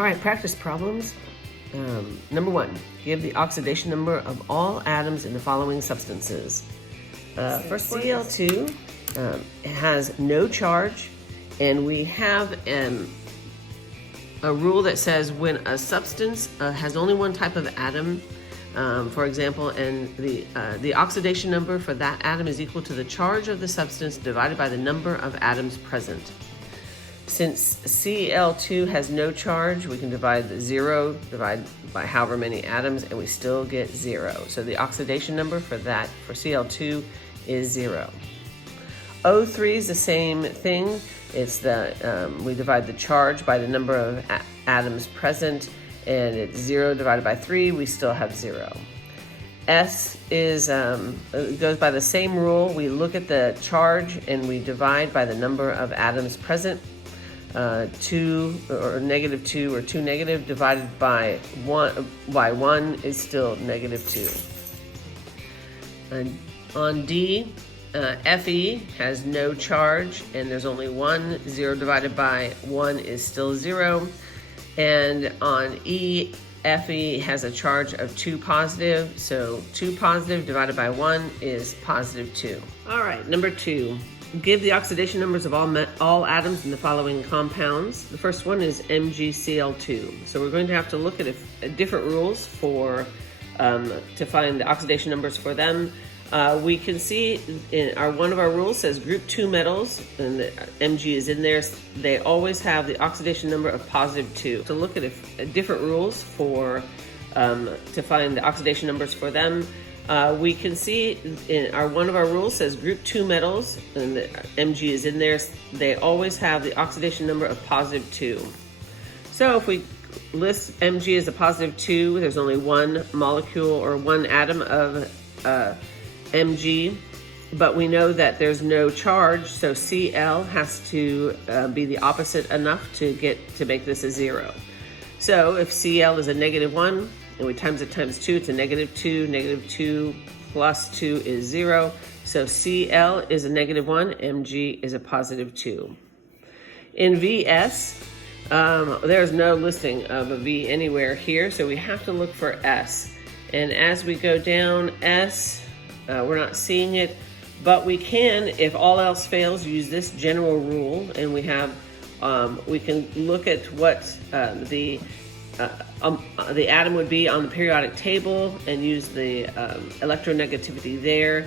All right, practice problems. Number 1, give the oxidation number of all atoms in the following substances. For Cl2, it has no charge, and we have a rule that says when a substance has only one type of atom, for example, and the oxidation number for that atom is equal to the charge of the substance divided by the number of atoms present. Since Cl2 has no charge, we can divide by however many atoms, and we still get 0. So the oxidation number for Cl2 is 0. O3 is the same thing. It's we divide the charge by the number of atoms present, and it's 0 divided by 3, we still have 0. S is goes by the same rule. We look at the charge and we divide by the number of atoms present. 2 or -2 or 2 negative divided by 1 is still -2. And on D, Fe has no charge, and there's only 1. 0 divided by 1 is still 0. And on E, Fe has a charge of 2 positive, so 2 positive divided by 1 is +2. All right, number 2. Give the oxidation numbers of all atoms in the following compounds. The first one is MgCl2. So we're going to have to look at different rules to find the oxidation numbers for them. We can see one of our rules says group 2 metals, and the Mg is in there. They always have the oxidation number of +2. To look at different rules to find the oxidation numbers for them. We can see one of our rules says group 2 metals, and the Mg is in there. They always have the oxidation number of +2. So if we list Mg as a +2, there's only one molecule or one atom of Mg, but we know that there's no charge, so Cl has to be the opposite enough to make this a 0. So if Cl is a -1, and we times it times 2, it's a -2. -2 plus 2 is 0. So Cl is a -1, Mg is a +2. In Vs, there's no listing of a V anywhere here, so we have to look for S. And as we go down S, we're not seeing it, but we can, if all else fails, use this general rule, and we can look at what the atom would be on the periodic table and use the electronegativity there,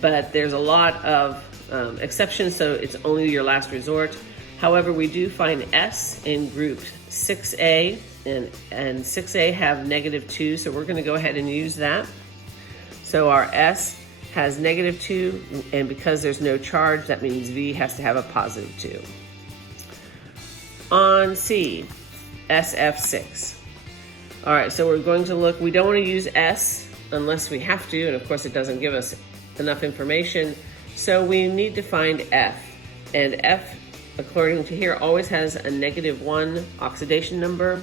but there's a lot of exceptions, so it's only your last resort. However, we do find S in group 6A, and 6A have -2, so we're going to go ahead and use that. So our S has -2, and because there's no charge, that means V has to have a +2. On C, SF6. All right, so we're going to look, we don't want to use S unless we have to, and of course it doesn't give us enough information, so we need to find F. And F, according to here, always has a -1 oxidation number.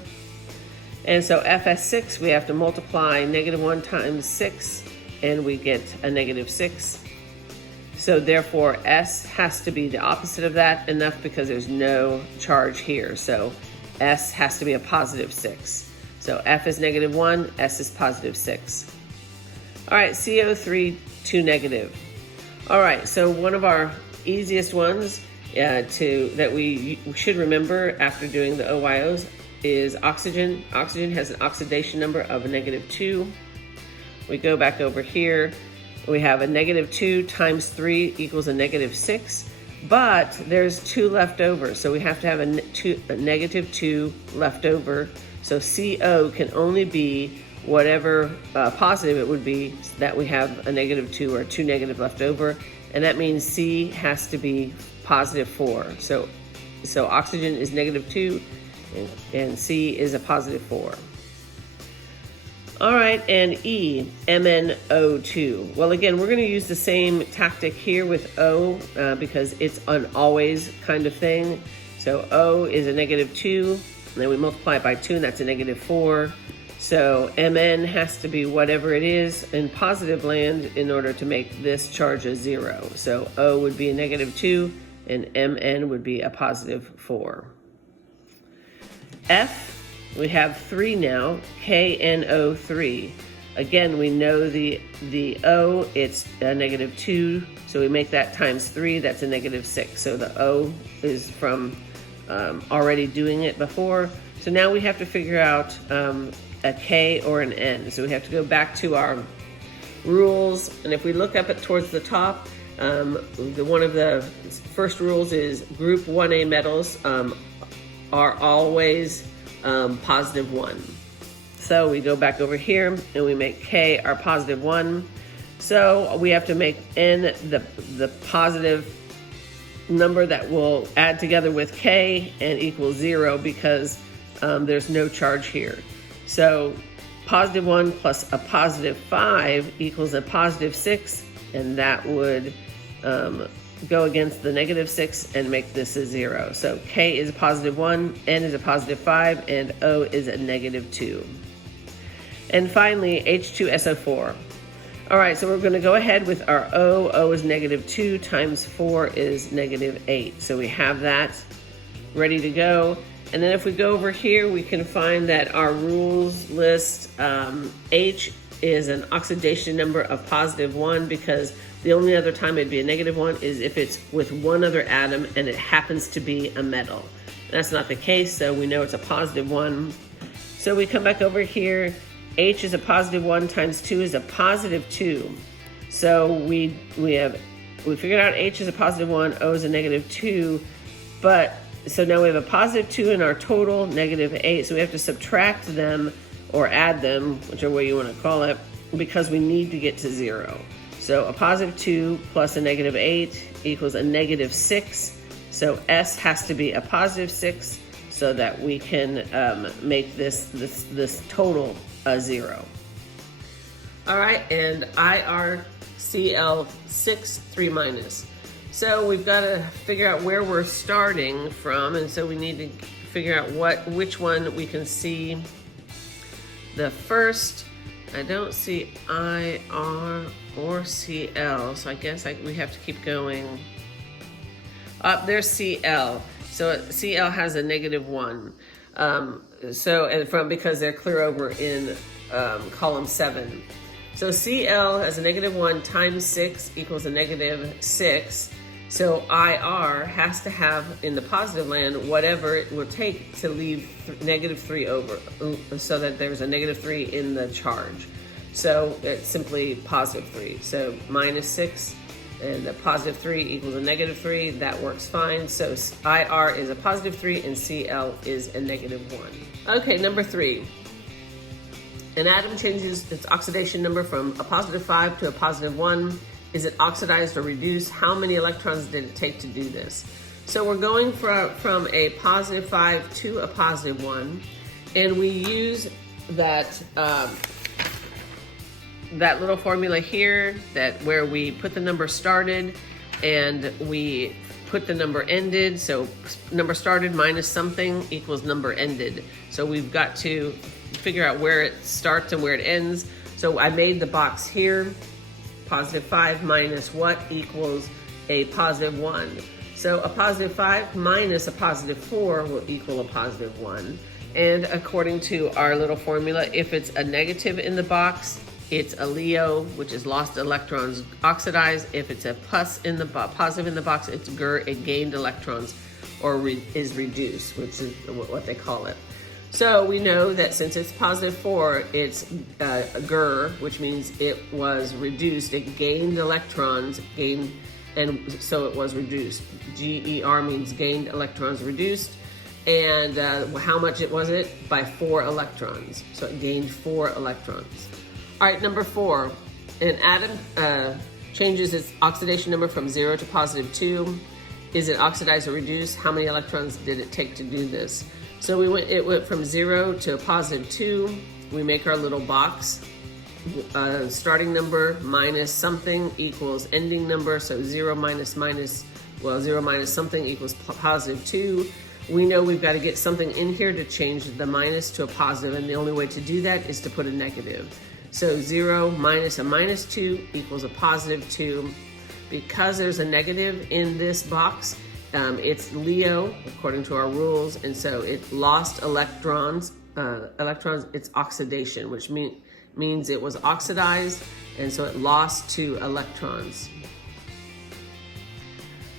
And so FS6, we have to multiply -1 times 6, and we get a -6. So therefore, S has to be the opposite of that, enough because there's no charge here. So S has to be a +6. So F is -1, S is +6. All right, CO3, 2 negative. All right, so one of our easiest ones that we should remember after doing the OYOs is oxygen. Oxygen has an oxidation number of a -2. We go back over here. We have a -2 times 3 equals a -6. But there's 2 left over, so we have to have a -2 left over. So CO can only be whatever positive it would be that we have a -2 or 2 negative left over, and that means C has to be +4. So oxygen is -2, and C is a +4. All right, and E, MnO2. Well, again, we're going to use the same tactic here with O because it's an always kind of thing. So O is a -2, and then we multiply it by 2, and that's a -4. So Mn has to be whatever it is in positive land in order to make this charge a 0. So O would be a -2, and Mn would be a +4. F, we have 3 now, KNO3. Again, we know the O, it's a -2, so we make that times 3, that's a -6. So the O is from already doing it before. So now we have to figure out a K or an N. So we have to go back to our rules, and if we look up towards the top, one of the first rules is group 1A metals are always +1. So we go back over here and we make K our +1. So we have to make N the positive number that will add together with K and equal 0 because there's no charge here. So +1 plus a +5 equals a +6, and that would go against the -6 and make this a 0. So K is a +1, N is a +5, and O is a -2. And finally, H2SO4. All right, so we're going to go ahead with our O. O is -2 times 4 is -8. So we have that ready to go. And then if we go over here, we can find that our rules list, H is an oxidation number of +1 because the only other time it'd be a -1 is if it's with one other atom and it happens to be a metal. That's not the case, so we know it's a +1. So we come back over here. H is a +1 times 2 is a +2. So we figured out H is a +1, O is a -2, but so now we have a +2 in our total, -8. So we have to subtract them or add them, whichever way you want to call it, because we need to get to 0. So a +2 plus a -8 equals a -6. So S has to be a +6 so that we can make this total a 0. All right, and IRCl6 3-. So we've got to figure out where we're starting from, and so we need to figure out which one we can see the first. I don't see IR or CL, so I guess we have to keep going. Up there's CL. So CL has a -1. Because they're clear over in column 7. So CL has a -1 times 6 equals a -6. So IR has to have in the positive land whatever it will take to leave -3 over, so that there's a -3 in the charge. So it's simply +3. So -6 and the +3 equals a -3. That works fine. So IR is a +3 and CL is a -1. Okay, number 3. An atom changes its oxidation number from a +5 to a +1. Is it oxidized or reduced? How many electrons did it take to do this? So we're going from a +5 to a +1, and we use that little formula here where we put the number started and we put the number ended. So number started minus something equals number ended. So we've got to figure out where it starts and where it ends. So I made the box here. +5 minus what equals a +1. So a +5 minus a +4 will equal a +1. And according to our little formula, if it's a negative in the box, it's a LEO, which is lost electrons oxidized. If it's a positive in the box, it's GR, it gained electrons or is reduced, which is what they call it. So we know that since it's +4, it's a GR, which means it was reduced. It gained electrons, and so it was reduced. GER means gained electrons reduced. And how much was it? By 4 electrons. So it gained 4 electrons. All right, number 4. An atom changes its oxidation number from 0 to +2. Is it oxidized or reduced? How many electrons did it take to do this? So it went from 0 to a +2. We make our little box. Starting number minus something equals ending number. So 0 minus something equals +2. We know we've got to get something in here to change the minus to a positive, and the only way to do that is to put a negative. So 0 minus a -2 equals a +2. Because there's a negative in this box, it's Leo according to our rules, and so it lost electrons. It's oxidation, which means it was oxidized, and so it lost 2 electrons.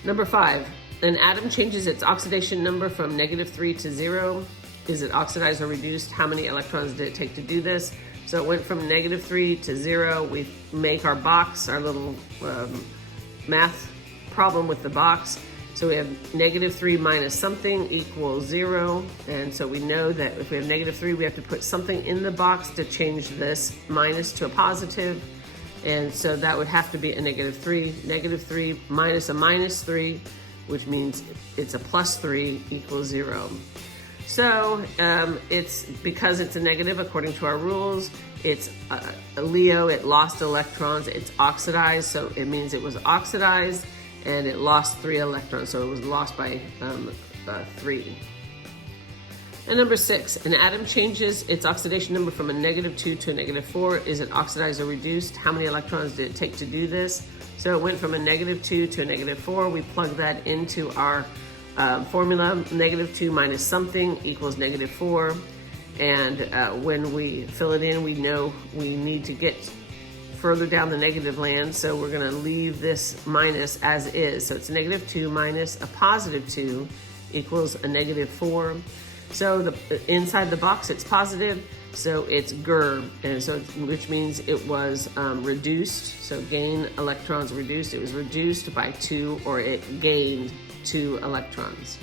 Number 5, an atom changes its oxidation number from -3 to 0. Is it oxidized or reduced? How many electrons did it take to do this? So it went from -3 to 0. We make our box, our little math problem with the box. So we have -3 minus something equals 0. And so we know that if we have -3, we have to put something in the box to change this minus to a positive. And so that would have to be a -3. -3 minus a -3, which means it's a +3 equals 0. So it's because it's a negative according to our rules. It's Leo, it lost electrons, it's oxidized, so it means it was oxidized and it lost 3 electrons, so it was lost by 3. And number 6, an atom changes its oxidation number from a -2 to a -4. Is it oxidized or reduced? How many electrons did it take to do this? So it went from a -2 to a -4. We plug that into our formula. -2 minus something equals -4. And when we fill it in, we know we need to get further down the negative land, so we're going to leave this minus as is. So it's -2 minus a +2 equals a -4. So inside the box it's positive, so it's GR, and so which means it was reduced. So gain electrons reduced. It was reduced by 2, or it gained 2 electrons.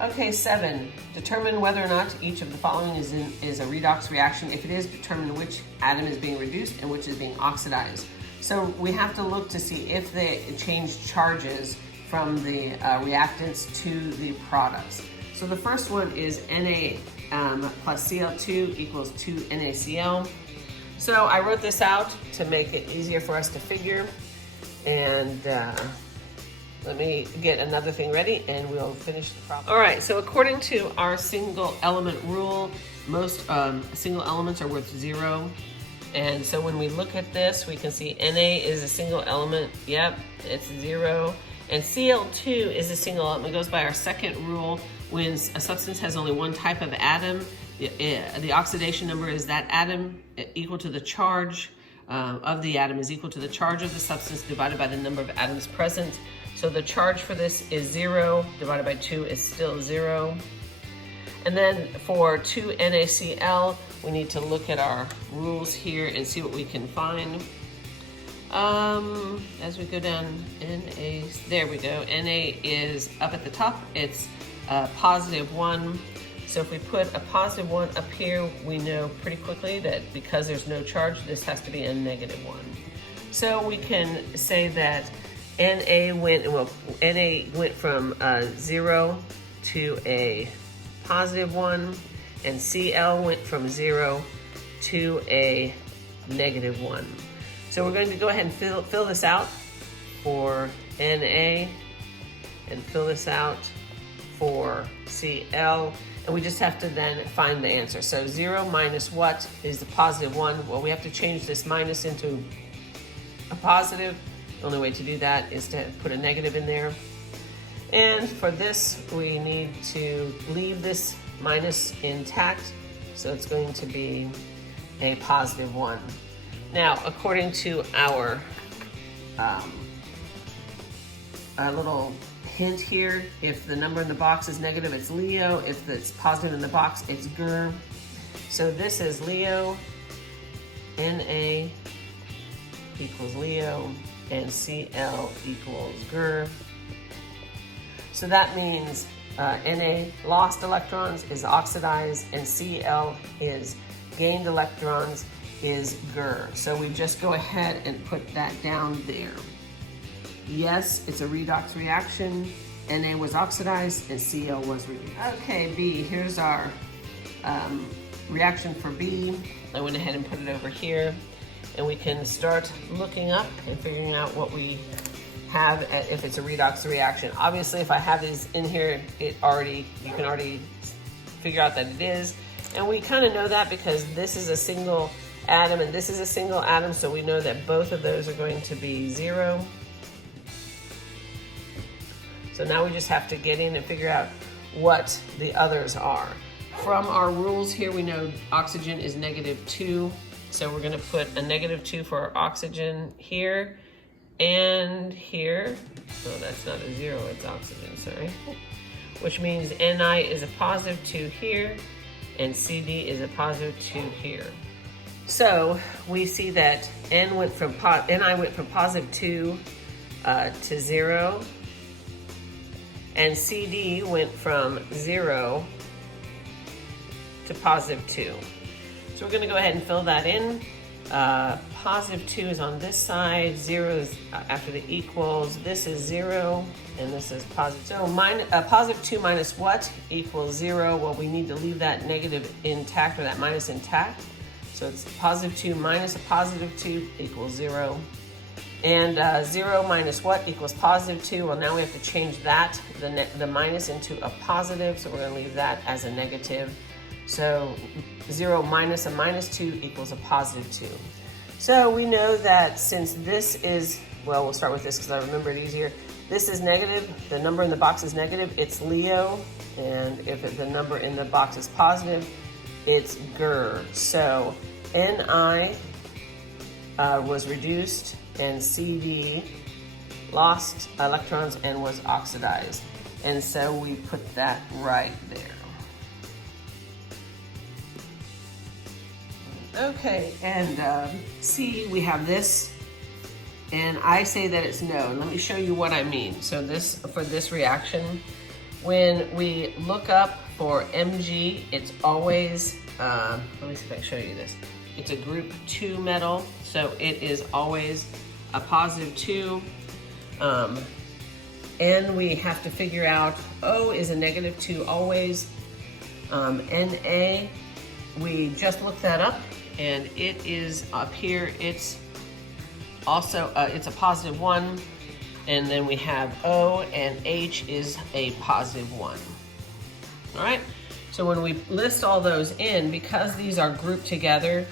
Okay, 7. Determine whether or not each of the following is a redox reaction. If it is, determine which atom is being reduced and which is being oxidized. So we have to look to see if they change charges from the reactants to the products. So the first one is Na plus Cl2 equals 2 NaCl. So I wrote this out to make it easier for us to figure. And let me get another thing ready and we'll finish the problem. All right, so according to our single element rule, most single elements are worth 0. And so when we look at this, we can see Na is a single element. Yep, it's 0. And Cl2 is a single element. It goes by our second rule. When a substance has only one type of atom, the oxidation number is that atom equal to the charge of the atom is equal to the charge of the substance divided by the number of atoms present. So the charge for this is 0 divided by 2 is still 0. And then for 2 NaCl, we need to look at our rules here and see what we can find. As we go down, there we go. Na is up at the top. It's +1. So if we put a +1 up here, we know pretty quickly that because there's no charge, this has to be a -1. So we can say that Na went from 0 to a +1, and Cl went from 0 to a -1. So we're going to go ahead and fill this out for Na and fill this out for Cl, and we just have to then find the answer. So 0 minus what is the +1? Well, we have to change this minus into a positive. The only way to do that is to put a negative in there. And for this, we need to leave this minus intact, so it's going to be a +1. Now, according to our little hint here, if the number in the box is negative, it's Leo. If it's positive in the box, it's GR. So this is Leo, Na equals Leo, and Cl equals GR. So that means Na lost electrons is oxidized, and Cl is gained electrons is GR. So we just go ahead and put that down there. Yes, it's a redox reaction. Na was oxidized and Cl was reduced. Okay, B, here's our reaction for B. I went ahead and put it over here, and we can start looking up and figuring out what we have if it's a redox reaction. Obviously, if I have these in here, you can already figure out that it is. And we kind of know that because this is a single atom and this is a single atom, so we know that both of those are going to be 0. So now we just have to get in and figure out what the others are. From our rules here, we know oxygen is -2. So we're gonna put a -2 for our oxygen here and here. Oh, that's not a 0, it's oxygen, sorry. Which means Ni is a +2 here and Cd is a +2 here. So we see that Ni went from +2 to 0, and Cd went from 0 to +2. So we're gonna go ahead and fill that in. +2 is on this side, 0 is after the equals. This is 0, and this is positive. So +2 minus what equals 0? Well, we need to leave that negative intact, or that minus intact. So it's +2 minus a +2 equals 0. And 0 minus what equals +2? Well, now we have to change that, the minus, into a positive, so we're gonna leave that as a negative. So 0 minus a -2 equals a +2. So we know that since this is, well, we'll start with this because I remember it easier. This is negative, the number in the box is negative, it's Leo. And if the number in the box is positive, it's Ger. So Ni was reduced and Cd lost electrons and was oxidized. And so we put that right there. Okay, and C, we have this, and I say that it's no. And let me show you what I mean. So this, for this reaction, when we look up for Mg, it's always, let me see if I can show you this. It's a group 2 metal, so it is always a +2. And we have to figure out O is a -2 always. Na, we just looked that up, and it is up here. It's also, it's a +1, and then we have O, and H is a +1. All right, so when we list all those in, because these are grouped together,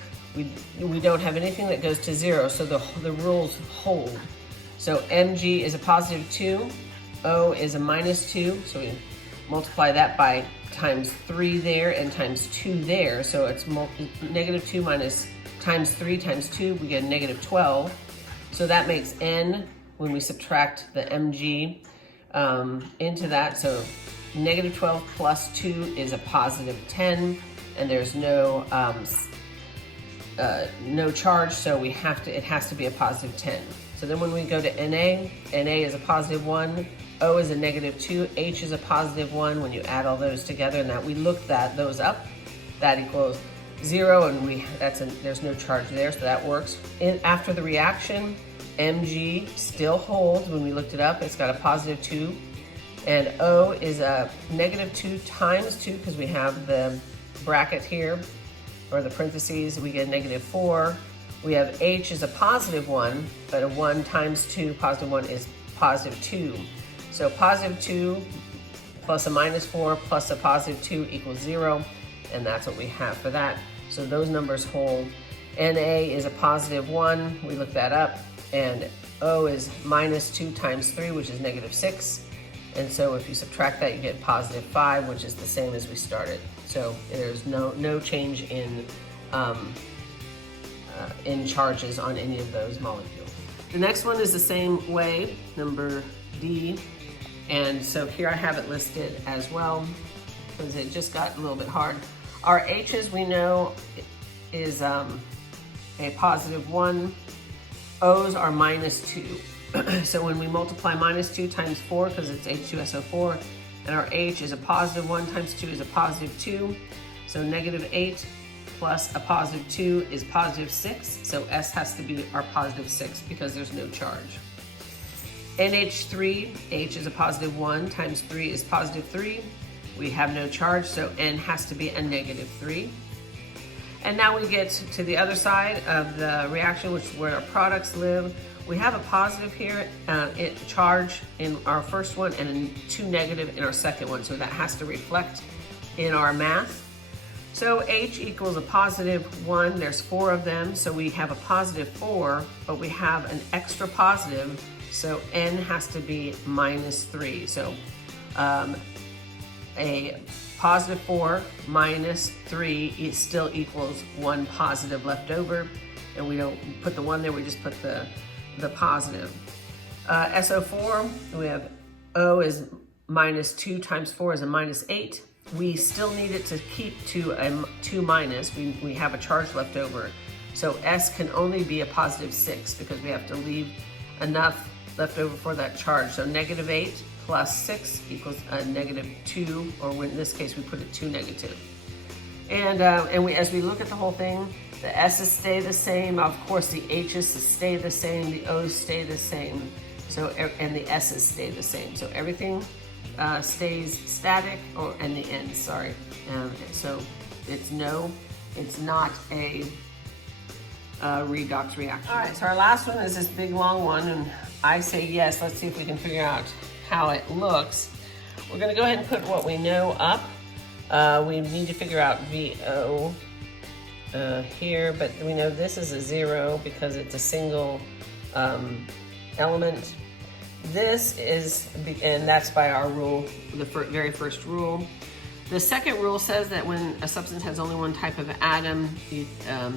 we don't have anything that goes to 0, so the rules hold. So Mg is a +2, O is a -2, so we multiply that by times 3 there and times 2 there. So it's -2 minus times 3 times 2, we get a -12. So that makes N, when we subtract the Mg into that, so -12 plus 2 is a +10, and there's no charge, so it has to be a +10. So then when we go to Na, Na is a +1, O is a -2, H is a +1. When you add all those together, and that we looked those up, that equals 0, and there's no charge there, so that works. After the reaction, Mg still holds. When we looked it up, it's got a +2, and O is a -2 times 2, because we have the bracket here, or the parentheses, we get a -4. We have H is a +1, but a 1 times 2, +1 is +2. So +2 plus a -4 plus a +2 equals 0, and that's what we have for that. So those numbers hold. Na is a +1, we looked that up, and O is -2 times 3, which is -6. And so if you subtract that, you get +5, which is the same as we started. So there's no change in charges on any of those molecules. The next one is the same way, number D. And so here I have it listed as well, because it just got a little bit hard. Our H's we know is a +1. O's are -2. So when we multiply -2 times 4, because it's H2SO4, and our H is a +1 times 2 is a +2. So -8 plus a +2 is +6. So S has to be our +6 because there's no charge. NH3, H is a +1 times 3 is +3. We have no charge, so N has to be a -3. And now we get to the other side of the reaction, which is where our products live. We have a positive here, charge in our first one, and 2 negative in our second one, so that has to reflect in our math. So H equals a +1, there's 4 of them, so we have a +4, but we have an extra positive So N has to be -3. So a +4 minus 3 it still equals 1 positive left over. And we don't put the 1 there, we just put the positive. SO4, we have O is -2 times 4 is a -8. We still need it to keep to a 2 minus. We have a charge left over. So S can only be a +6 because we have to leave enough left over for that charge. So -8 plus 6 equals a -2, or in this case we put it 2 negative. And as we look at the whole thing, the S's stay the same. Of course, the H's stay the same. The O's stay the same. So and the S's stay the same. So everything stays static, and the N, sorry. So it's not a redox reaction. All right, so our last one is this big long one, and I say yes. Let's see if we can figure out how it looks. We're gonna go ahead and put what we know up. We need to figure out VO here, but we know this is a 0 because it's a single element. This is, and that's by our rule, the very first rule. The second rule says that when a substance has only one type of atom,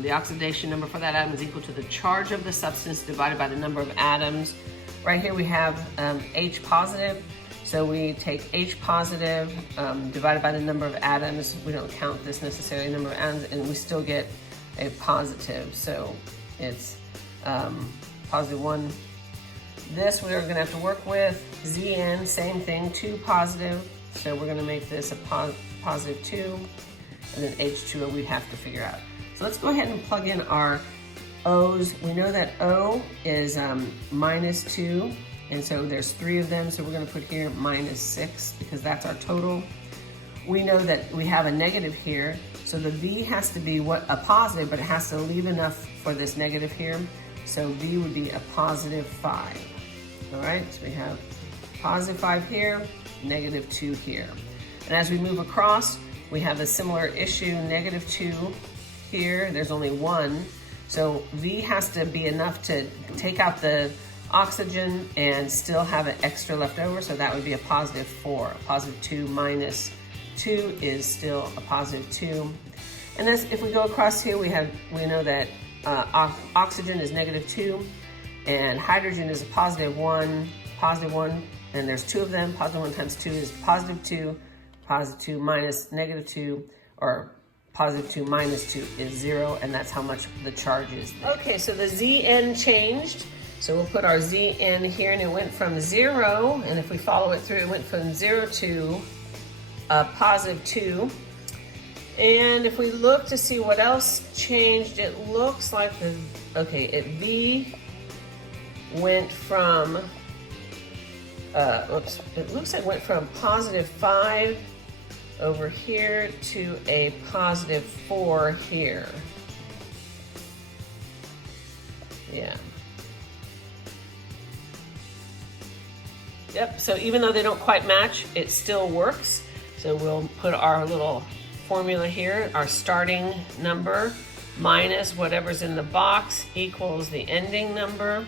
the oxidation number for that atom is equal to the charge of the substance divided by the number of atoms. Right here we have H positive, so we take H positive divided by the number of atoms. We don't count this necessarily number of atoms, and we still get a positive. So it's +1. This we are going to have to work with. Zn, same thing, 2 positive. So we're going to make this a +2, and then H2O we have to figure out. So let's go ahead and plug in our O's. We know that O is -2, and so there's 3 of them. So we're going to put here -6 because that's our total. We know that we have a negative here, so the V has to be a positive, but it has to leave enough for this negative here. So V would be a +5. All right, so we have +5 here, -2 here. And as we move across, we have a similar issue, -2 here. There's only 1. So V has to be enough to take out the oxygen and still have an extra left over. So that would be a +4. A +2 minus 2 is still a +2. And if we go across here, we know that oxygen is -2. And hydrogen is a +1, and there's 2 of them. +1 times 2 is +2, +2 minus -2, or +2 minus 2 is 0, and that's how much the charge is. Okay, so the Zn changed. So we'll put our Zn here, and it went from 0, and if we follow it through, it went from 0 to +2. And if we look to see what else changed, it looks like V went from, it looks like it went from +5 over here to a +4 here. Yeah. Yep, so even though they don't quite match, it still works. So we'll put our little formula here, our starting number minus whatever's in the box equals the ending number.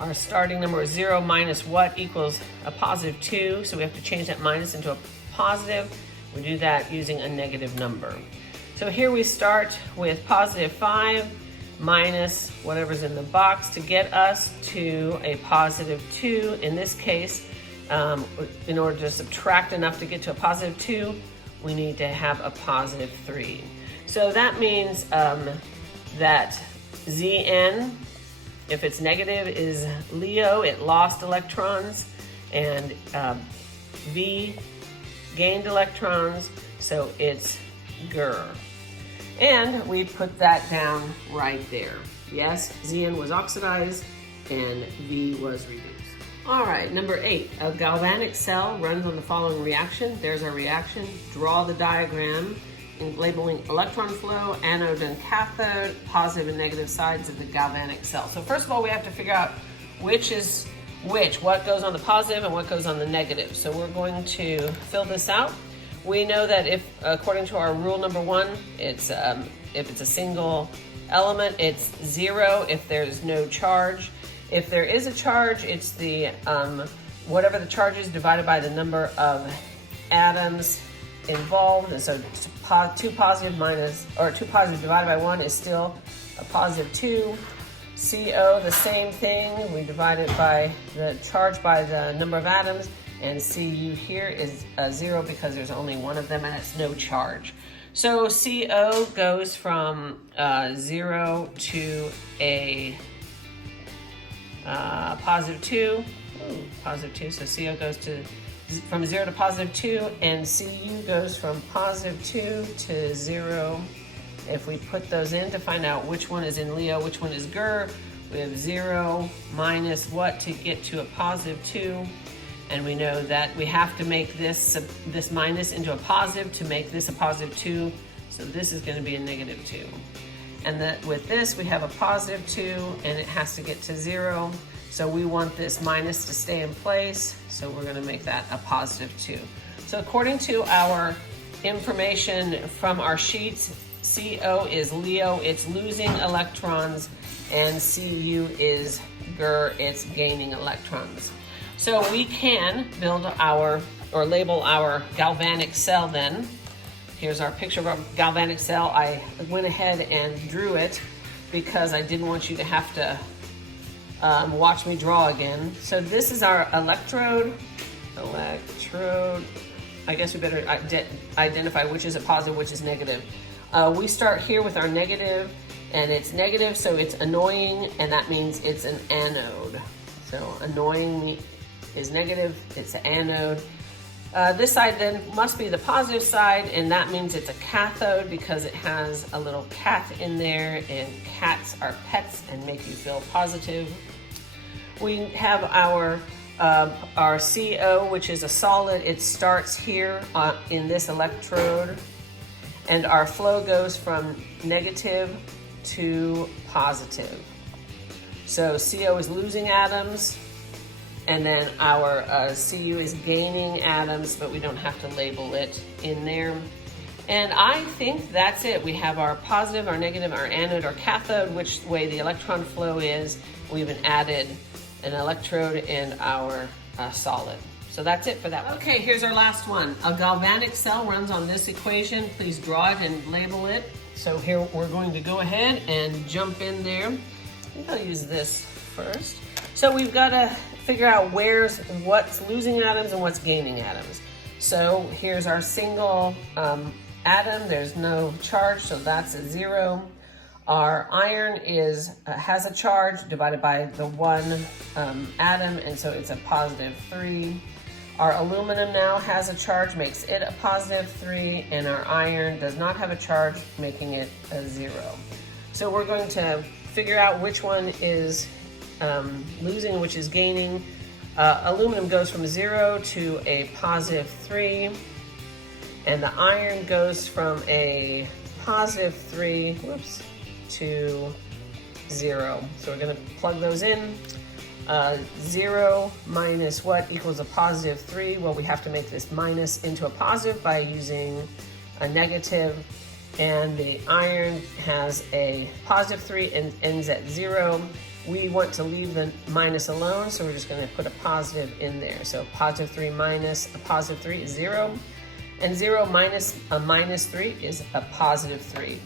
Our starting number is 0 minus what equals a +2, so we have to change that minus into a positive. We do that using a negative number. So here we start with +5 minus whatever's in the box to get us to a +2. In this case, in order to subtract enough to get to a +2, we need to have a +3. So that means that Zn, if it's negative, is LEO, it lost electrons, and V gained electrons, so it's GR. And we put that down right there. Yes, Zn was oxidized and V was reduced. All right, number 8, a galvanic cell runs on the following reaction. There's our reaction. Draw the diagram labeling electron flow, anode and cathode, positive and negative sides of the galvanic cell. So first of all, we have to figure out which is which, what goes on the positive and what goes on the negative. So we're going to fill this out. We know that if, according to our rule number 1, it's if it's a single element, it's 0 if there's no charge. If there is a charge, it's the whatever the charge is divided by the number of atoms involved. And so 2 positive divided by 1 is still a positive 2. CO, the same thing. We divide it by the charge by the number of atoms. And Cu here is a 0 because there's only one of them and it's no charge. So CO goes from 0 to a positive 2. Ooh, positive 2. So CO goes from 0 to positive 2, and Cu goes from positive 2 to 0. If we put those in to find out which one is in Leo, which one is Gur, we have 0 minus what to get to a positive 2. And we know that we have to make this minus into a positive to make this a positive 2. So this is going to be a negative 2. And that with this, we have a positive 2, and it has to get to 0. So we want this minus to stay in place. So we're going to make that a positive 2. So according to our information from our sheets, CO is Leo, it's losing electrons, and Cu is Gur, it's gaining electrons. So we can build or label our galvanic cell then. Here's our picture of our galvanic cell. I went ahead and drew it because I didn't want you to have to watch me draw again. So this is our electrode. I guess we better identify which is a positive, which is negative. We start here with our negative, and it's negative, so it's annoying, and that means it's an anode. So annoying is negative, it's an anode. This side then must be the positive side, and that means it's a cathode because it has a little cat in there, and cats are pets and make you feel positive. We have our CO, which is a solid. It starts here in this electrode, and our flow goes from negative to positive. So CO is losing atoms, and then our Cu is gaining atoms, but we don't have to label it in there. And I think that's it. We have our positive, our negative, our anode, our cathode, which way the electron flow is. We even added an electrode and our solid. So that's it for that one. Okay, here's our last one. A galvanic cell runs on this equation. Please draw it and label it. So here we're going to go ahead and jump in there. I think I'll use this first. So we've got to figure out what's losing atoms and what's gaining atoms. So here's our single atom. There's no charge, so that's a 0. Our iron has a charge divided by the 1 atom, and so it's a positive 3. Our aluminum now has a charge, makes it a positive 3, and our iron does not have a charge, making it a 0. So we're going to figure out which one is losing and which is gaining. Aluminum goes from 0 to a positive 3, and the iron goes from a positive 3, to 0. So we're going to plug those in. 0 minus what equals a positive 3? Well, we have to make this minus into a positive by using a negative, and the iron has a positive 3 and ends at 0. We want to leave the minus alone, so we're just going to put a positive in there. So positive 3 minus a positive 3 is 0, and 0 minus a minus 3 is a positive 3.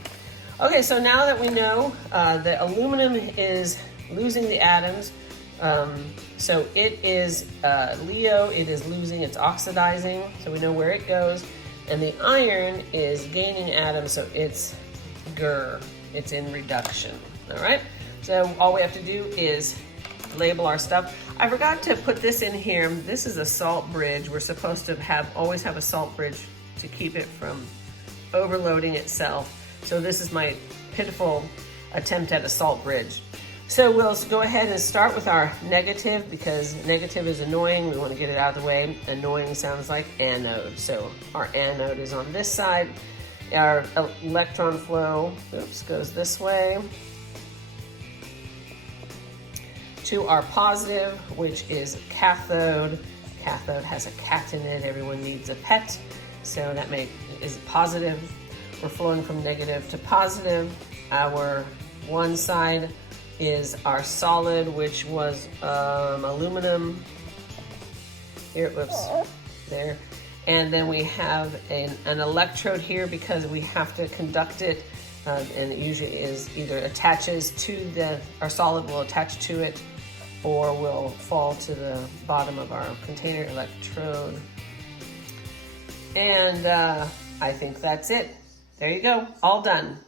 Okay, so now that we know that aluminum is losing the atoms, so it is Leo, it is losing, it's oxidizing, so we know where it goes, and the iron is gaining atoms, so it's Gur, it's in reduction, all right? So all we have to do is label our stuff. I forgot to put this in here. This is a salt bridge. We're supposed to always have a salt bridge to keep it from overloading itself. So this is my pitiful attempt at a salt bridge. So we'll go ahead and start with our negative, because negative is annoying. We want to get it out of the way. Annoying sounds like anode. So our anode is on this side. Our electron flow, goes this way to our positive, which is cathode. Cathode has a cat in it. Everyone needs a pet. So that is positive. We're flowing from negative to positive. Our one side is our solid, which was aluminum. Here, whoops, there. And then we have an electrode here because we have to conduct it, and it usually is either attaches to our solid will attach to it or will fall to the bottom of our container. Electrode. And I think that's it. There you go, all done.